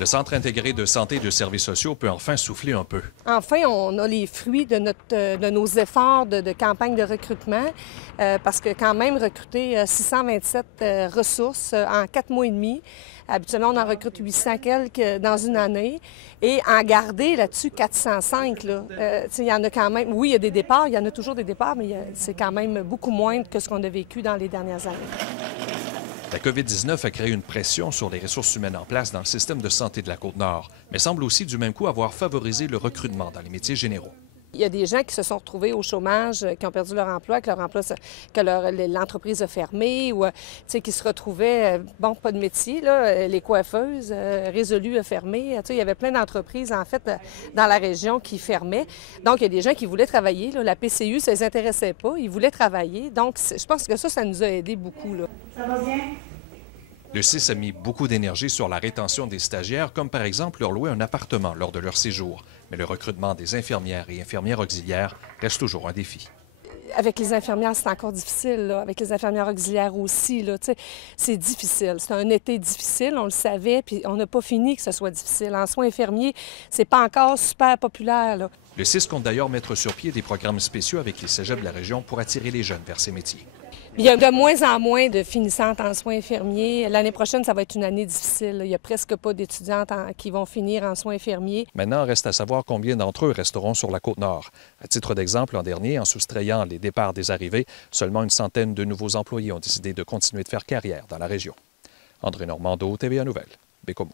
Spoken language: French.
Le Centre intégré de santé et de services sociaux peut enfin souffler un peu. Enfin, on a les fruits de nos efforts de campagne de recrutement parce que quand même, recruter 627 ressources en 4 mois et demi, habituellement, on en recrute 800 quelques dans une année, et en garder là-dessus 405, là, il y en a quand même, oui, il y a des départs, il y en a toujours des départs, mais c'est quand même beaucoup moins que ce qu'on a vécu dans les dernières années. La COVID-19 a créé une pression sur les ressources humaines en place dans le système de santé de la Côte-Nord, mais semble aussi du même coup avoir favorisé le recrutement dans les métiers généraux. Il y a des gens qui se sont retrouvés au chômage, qui ont perdu leur emploi, que l'entreprise a fermé, ou qui se retrouvaient, pas de métier, là, les coiffeuses, Résolu a fermé. Il y avait plein d'entreprises, en fait, dans la région qui fermaient. Donc, il y a des gens qui voulaient travailler. Là. La PCU, ça ne les intéressait pas. Ils voulaient travailler. Donc, je pense que ça nous a aidés beaucoup. Là. Ça va bien? Le CIS a mis beaucoup d'énergie sur la rétention des stagiaires, comme par exemple leur louer un appartement lors de leur séjour. Mais le recrutement des infirmières et infirmières auxiliaires reste toujours un défi. Avec les infirmières, c'est encore difficile. Là. Avec les infirmières auxiliaires aussi, là, c'est difficile. C'est un été difficile, on le savait, puis on n'a pas fini que ce soit difficile. En soins infirmiers, c'est pas encore super populaire. Là. Le CIS compte d'ailleurs mettre sur pied des programmes spéciaux avec les cégeps de la région pour attirer les jeunes vers ces métiers. Il y a de moins en moins de finissantes en soins infirmiers. L'année prochaine, ça va être une année difficile. Il n'y a presque pas d'étudiantes qui vont finir en soins infirmiers. Maintenant, reste à savoir combien d'entre eux resteront sur la Côte-Nord. À titre d'exemple, l'an dernier, en soustrayant les départs des arrivées, seulement une centaine de nouveaux employés ont décidé de continuer de faire carrière dans la région. André Normando, TVA Nouvelles, Bécomo.